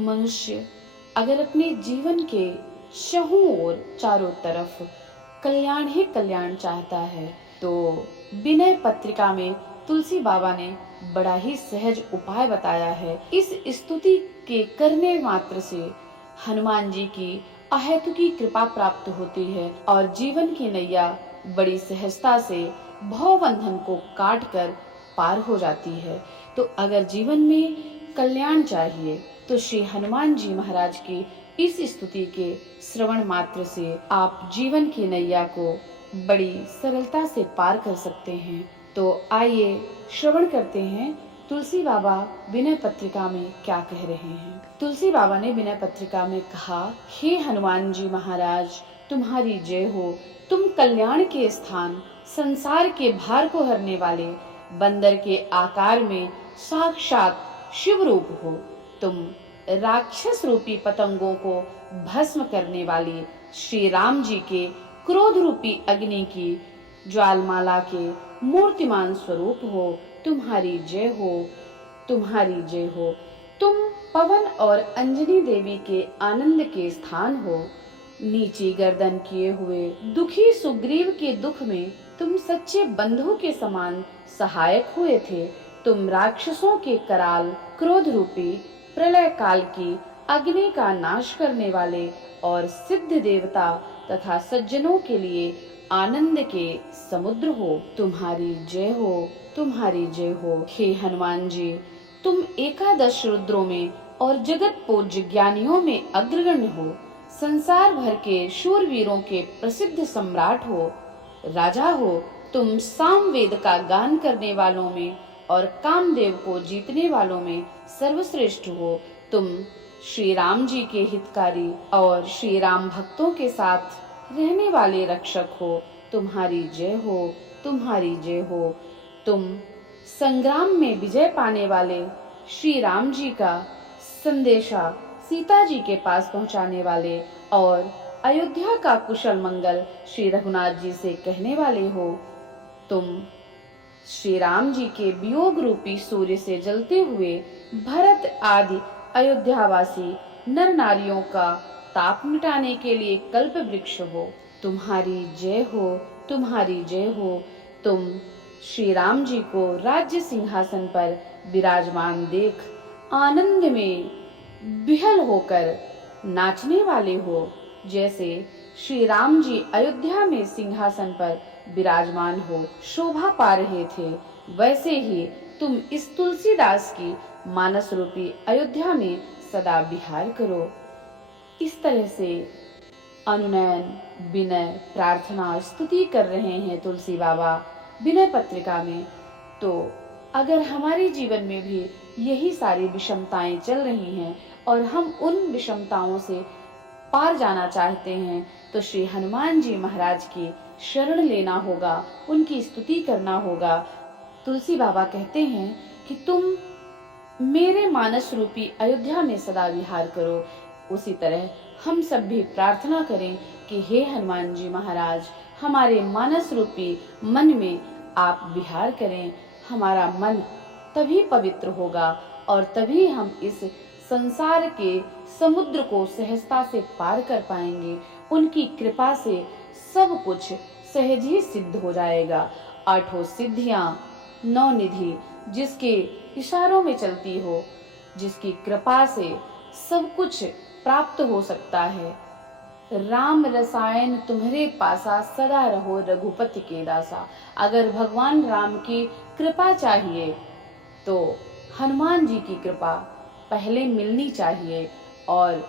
मनुष्य अगर अपने जीवन के चहुं ओर चारों तरफ कल्याण ही कल्याण चाहता है तो विनय पत्रिका में तुलसी बाबा ने बड़ा ही सहज उपाय बताया है। इस स्तुति के करने मात्र से हनुमान जी की अहेतुकी कृपा प्राप्त होती है और जीवन की नैया बड़ी सहजता से भवबंधन को काट कर पार हो जाती है। तो अगर जीवन में कल्याण चाहिए तो श्री हनुमान जी महाराज की इस स्तुति के श्रवण मात्र से आप जीवन की नैया को बड़ी सरलता से पार कर सकते हैं। तो आइए श्रवण करते हैं तुलसी बाबा विनय पत्रिका में क्या कह रहे हैं। तुलसी बाबा ने विनय पत्रिका में कहा, हे हनुमान जी महाराज, तुम्हारी जय हो। तुम कल्याण के स्थान, संसार के भार को हरने वाले, बंदर के आकार में साक्षात शिव रूप हो। तुम राक्षस रूपी पतंगों को भस्म करने वाली श्री राम जी के क्रोध रूपी अग्नि की ज्वालमाला के मूर्तिमान स्वरूप हो। तुम्हारी जय हो, तुम्हारी जय हो। तुम पवन और अंजनी देवी के आनंद के स्थान हो। नीची गर्दन किए हुए दुखी सुग्रीव के दुख में तुम सच्चे बंधु के समान सहायक हुए थे। तुम राक्षसों के कराल क्रोध रूपी प्रलय काल की अग्नि का नाश करने वाले और सिद्ध देवता तथा सज्जनों के लिए आनंद के समुद्र हो। तुम्हारी जय हो, तुम्हारी जय हो। हे हनुमान जी, तुम एकादश रुद्रों में और जगत पूज्य ज्ञानियों में अग्रगण्य हो। संसार भर के शूरवीरों के प्रसिद्ध सम्राट हो, राजा हो। तुम सामवेद का गान करने वालों में और कामदेव को जीतने वालों में सर्वश्रेष्ठ हो। तुम श्री राम जी के हितकारी और श्री राम भक्तों के साथ रहने वाले रक्षक हो। तुम्हारी जय हो, तुम्हारी जय हो। तुम संग्राम में विजय पाने वाले श्री राम जी का संदेशा सीता जी के पास पहुंचाने वाले और अयोध्या का कुशल मंगल श्री रघुनाथ जी से कहने वाले हो। तुम श्री राम जी के वियोग रूपी सूर्य से जलते हुए भरत आदि अयोध्यावासी नर नारियों का ताप मिटाने के लिए कल्प वृक्ष हो। तुम्हारी जय हो, तुम्हारी जय हो। तुम श्री राम जी को राज्य सिंहासन पर विराजमान देख आनंद में विह्वल होकर नाचने वाले हो। जैसे श्री राम जी अयोध्या में सिंहासन पर विराजमान हो शोभा पा रहे थे, वैसे ही तुम इस तुलसीदास की मानस रूपी अयोध्या में सदा विहार करो। इस तरह से अनुनयन, विनय, प्रार्थना, स्तुति कर रहे हैं तुलसी बाबा विनय पत्रिका में। तो अगर हमारे जीवन में भी यही सारी विषमताएं चल रही हैं और हम उन विषमताओं से पार जाना चाहते हैं तो श्री हनुमान जी महाराज की शरण लेना होगा, उनकी स्तुति करना होगा। तुलसी बाबा कहते हैं कि तुम मेरे मानस रूपी अयोध्या में सदा विहार करो। उसी तरह हम सब भी प्रार्थना करें कि हे हनुमान जी महाराज, हमारे मानस रूपी मन में आप विहार करें। हमारा मन तभी पवित्र होगा और तभी हम इस संसार के समुद्र को सहजता से पार कर पाएंगे। उनकी कृपा से सब कुछ सहज ही सिद्ध हो जाएगा। आठों सिद्धियां, नौ निधि जिसके इशारों में चलती हो, जिसकी कृपा से सब कुछ प्राप्त हो सकता है। राम रसायन तुम्हारे पासा, सदा रहो रघुपति के दासा। अगर भगवान राम की कृपा चाहिए तो हनुमान जी की कृपा पहले मिलनी चाहिए और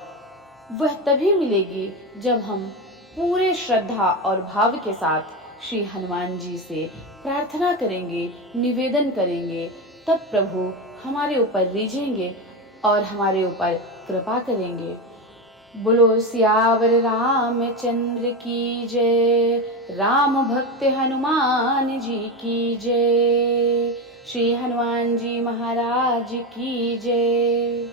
वह तभी मिलेगी जब हम पूरे श्रद्धा और भाव के साथ श्री हनुमान जी से प्रार्थना करेंगे, निवेदन करेंगे। तब प्रभु हमारे ऊपर रीझेंगे और हमारे ऊपर कृपा करेंगे। बोलो सियावर रामचंद्र की जय, राम भक्त हनुमान जी की जय, श्री हनुमान जी महाराज की जय।